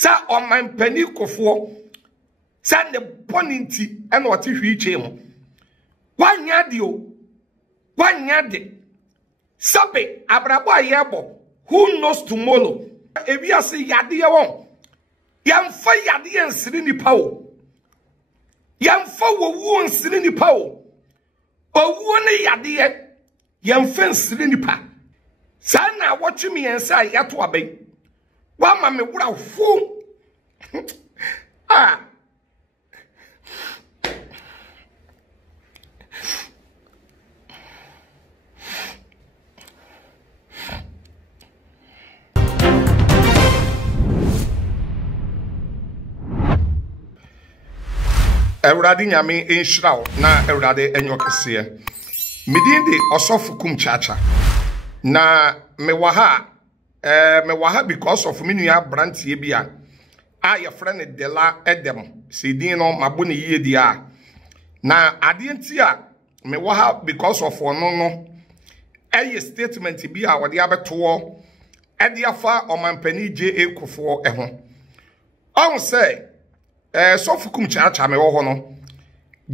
Sa oman pani kofo sa ne boninti ena ote hwiche mu wanya de o wanya de sabe abrabo ayebo who knows tomorrow ebiase yade ye won yamfa yade ensiri nipa o yamfa wowu ensiri nipa o owu ne yade ye yamfa ensiri nipa sa na wotwemi ensa yato abai wa me wura fu ah Ewurade nyame enhyiraw na ewurade enyo kese midin de osofukum chacha na mewaha because of me nua brantie bia ye friend Dela Edem sidin no mabone yie dia na ade enti a mewaha because of ono no statement bia wode abeto ede afa omanpani JA Kofo eho on say sofukum chacha me wo ho no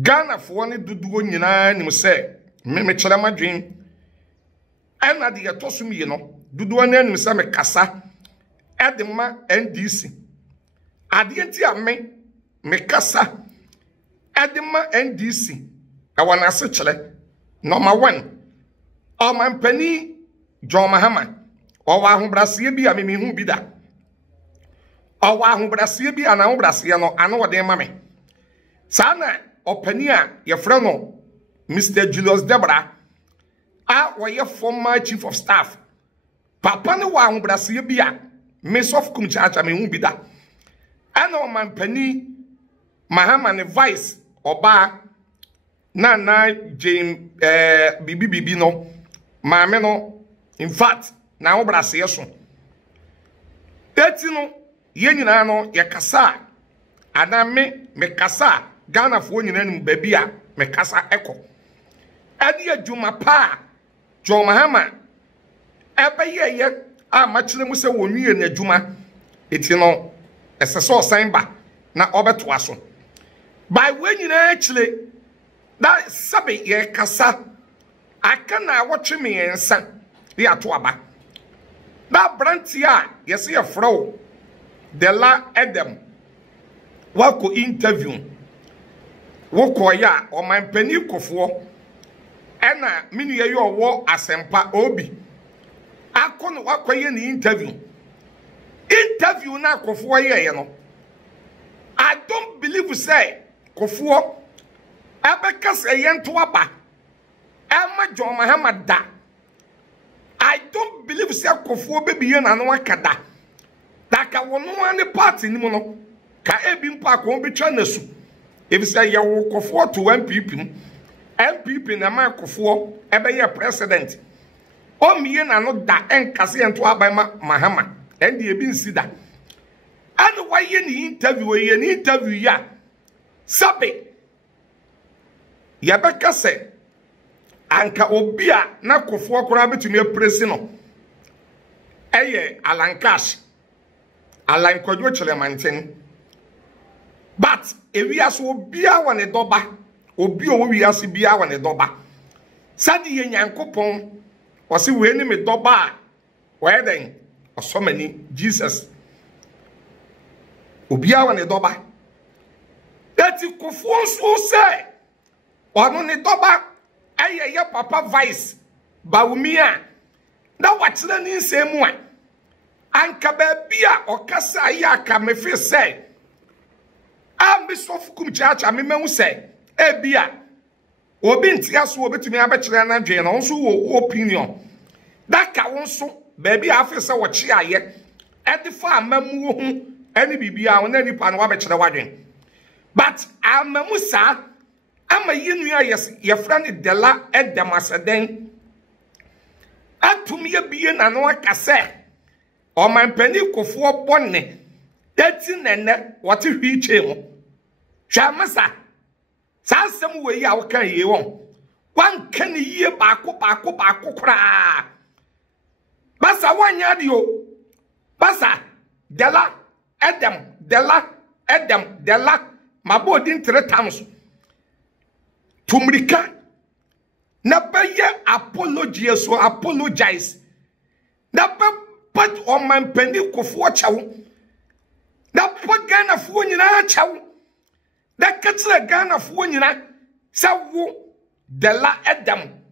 Ghana fo ne duduo nyina nim se me kyerɛ madwen ana de yetosum yi no duduo na nim se me kasa edema NDC ade enti a me kasa edema NDC awana se kyerɛ number 1 omanpani John Mahama owa ahobrase bi a me hu bi da owa ahobrase bi ana ahobrase no ano wode ma me sana opani a yefre no Mr. Julius Debra a woye former chief of staff papa ne wa ahobrase bi a me sofukum chacha me hu bi da ana omanpani Mahama ne vice oba na James bibi no maame no in fact na ahobrase so eti no ye nyina no ye kasa ana me kasa Ghana fo nyina nim baby a me kasa eko ade adwuma pa John Mahama ebe ye a machire mu se wonwie na adwuma eti no eseso osan ba na obeto aso by we nyina akire that sabe ye kasa aka na wotwe me ensa ye ato aba that brantia ye se ye fro Dela Edem wako interview woko ya omanpani Kofo ena minu ye yo wo asempa obi akono wako ye ni interview na Kofo ye no I don't believe say Kofo abeka say ye nto aba ema John Mahama da I don't believe say Kofo bebi ye na no akada daka wono ane party ni mo no ka ebi mpa ko bi twa nasu if say ye wo Kofo to MPP na ma Kofo ebe ye president o miye na no da enkase ento aban Mahama ende ebi nsida anu waye ni interview ya sabe ya beka se anka obi a na Kofo kora betumi apresi no eye Alankash Alan Kwadwo Chelemanten but ewiaso obi a wane doba obi o wiase bia wane doba sadi ye Nyankopon o se we ni me doba we den osomani Jesus obi a wane doba eti Kofo nso se ono ni doba ye papa vice Bawumia na wakyere ni nsemu a anka babia okasa ya ka mefe say ambi sofukum chacha me mehu say ebia obi ntia so obetumi abekere na dwen no nso wo opinion daka wonso babia afi say wo kye aye edifa amamu hu ani bibia wona nipa no wabekere wadwen but amamu sa ama yenu ye friend Dela Edem aseden atumi ye bie na no akase omanpani Kofo bonne eti nene wote hwiche mu hwamasa sansem we ya wo kan ye won wan kan yie baako kura basa wanya dio basa Dela Edem, Dela, Mabo din 3 times. Tumrika, Nabaya apologize. Napa put on my penny for chow. That put gun of one in a chow. That cuts a gun of one in a saw Dela Edem.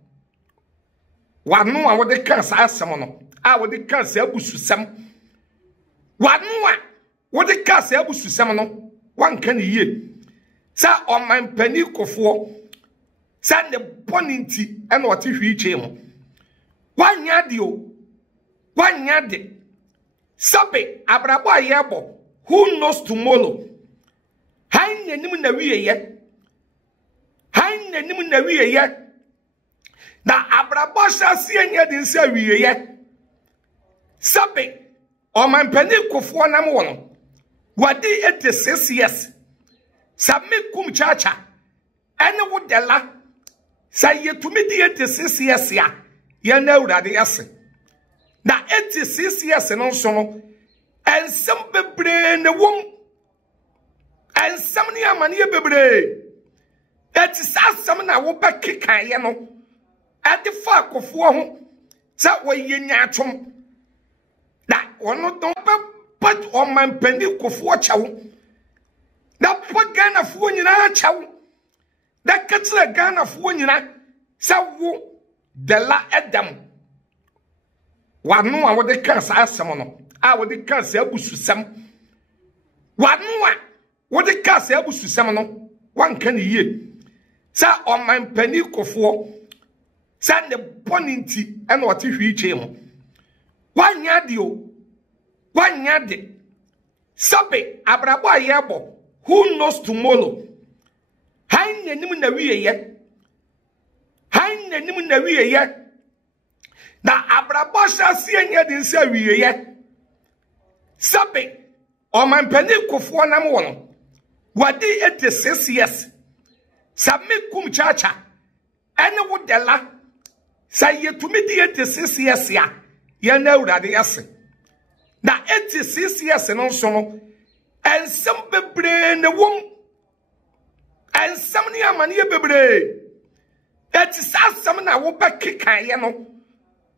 What no one would the cancer ask someone. I would the cancer bush some. What no one would the cancer bush some. One can year. Sa on my penny for. Send the poninti and what if you chemo. One yadio, one yadi. Sabe, Abraba yabo, who knows tomorrow? Hang the name in the way yet. Hang the name in the way yet. Now Abraba shall see any other say we yet. Sabe, or my penny for number one. What they at the says yes. Submit cum chacha. And what the la. Say ye to me the 86 years ya. Ye know that yes. Now 86 years and also and some bebre in the womb and some near money bebre. That is some now back kick I know. At the fuck of one. That way ye natum. That one not put on my penny of watch out. That put gun of one in our chow. That cuts a gun of one in a saw Dela Edem. What no one would the cancer ask someone. I would the cancer bush to some. What no one would the cancer bush to some. One can year. Sa on my penny for send the poninti and what if you chemo. One yadio, one yadi. Sabe, Abraba yabo, who knows tomorrow? Hang the name in the way yet. Hang the name in the way yet. Now, Abraba shall see any other say we yet. Sabe, or my penny for number one. What they at the 6 years. Submit cum chacha. And what the la say ye to me the 86 years ya. You know that yes. Now, 86 years and also, and some baby in the womb. And some near money bebre. That is some now back kick I know.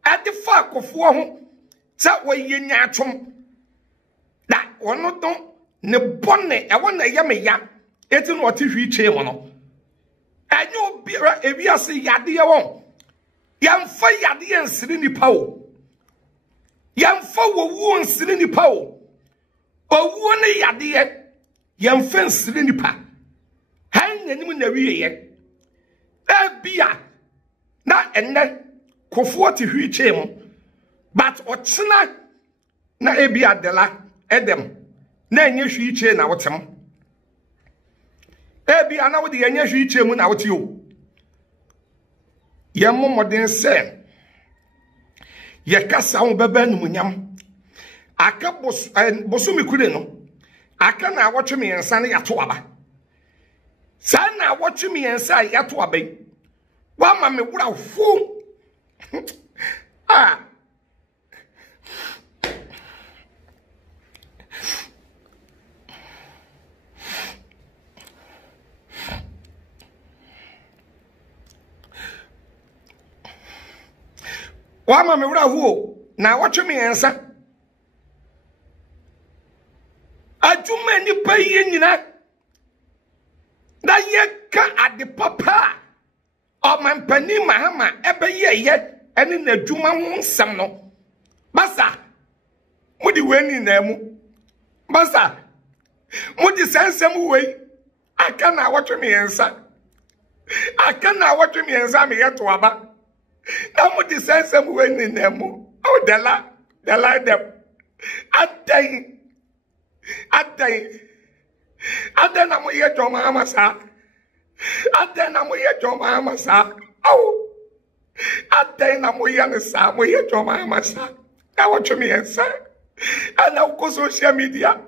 At the fuck of one. That way ye natum. That one not don't ne bonnet. I want a yammy ya. It's in what if you chamono. And you be if you say yadia won't. Yam for yadia and silly pow. Yam for wound silly pow. Or one yadia. Yam fence silly pa. Hang the name in the way. Bia. Na and then Kofuati reach him. But Otsina na Ebia Dela Edem. Then you should chain out him. Ebia now the Anya should chain out you. Yammo den say. Yakasa on Beben Munyam. Aka Bosumi Kudeno. Aka na watch me and Sani Atuaba. Sana watch me and say Yatuabe. One mammy would have fool. Ah. One mammy would have fool. Now watch me answer. I too many pay in that. That ye at the papa. Oh, my penny, Mahama, ever yet, and in the Juma won't some no. Bassa, what do you win in them? Bassa, what is some way? I cannot watch me answer. I cannot watch me answer me yet to Abba. Now, what is some way in them? Oh, the lie them. At day, and then I'm here to my Amasa. And then I'm here to my Amasa. Oh, and then I'm here to my Amasa. Now what you mean, sir? And now go social media.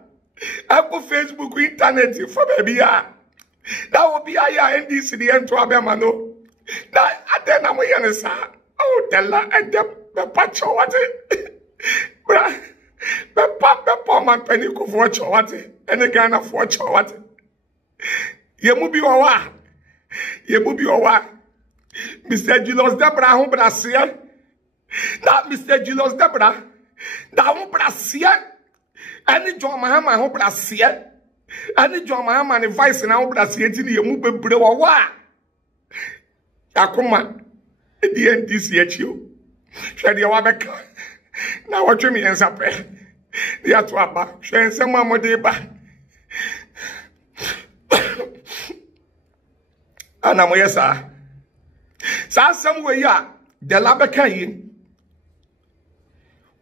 I go Facebook, internet for baby. That will be I in this the end to Abemano. Now, and then I'm here, sir. Oh, the la and the patch what it. Bepa man penny ko for chawate. Any Ghana for chawate. Yemubi owa. Yemubi owa. Mr. Julius Debra hon brasia. That Mr. Julius Debra. That hon brasia. Any John Mahama hon brasia. Any John Mahama ne vice na hon brasia ti yemu bebre owa. Akoma. The NDC HU. Shadi wabeka. Na watch me ensape. The atwaba. Shen sema modeba. Ana moyesa. Sa somewhere ya the labeka yi.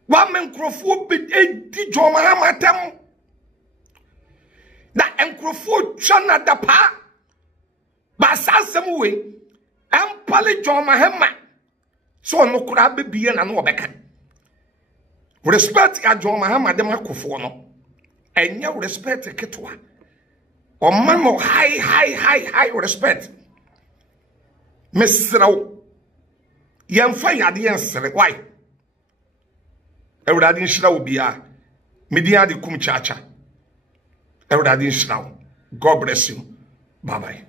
Wa men krofo bi edi John Mahama tem. Da enkrofo twana da pa. Ba sa somewhere Empali John Mahama. So no kura be na no obeka. Respect ya John Mahama dem akofo no. Enya respect ketwa. O man mo high respect. Mesraw. Yemfa yade yensere. Why? Ewrade nshira obia. Media de kum chacha. Ewrade nshira. God bless you. Bye bye.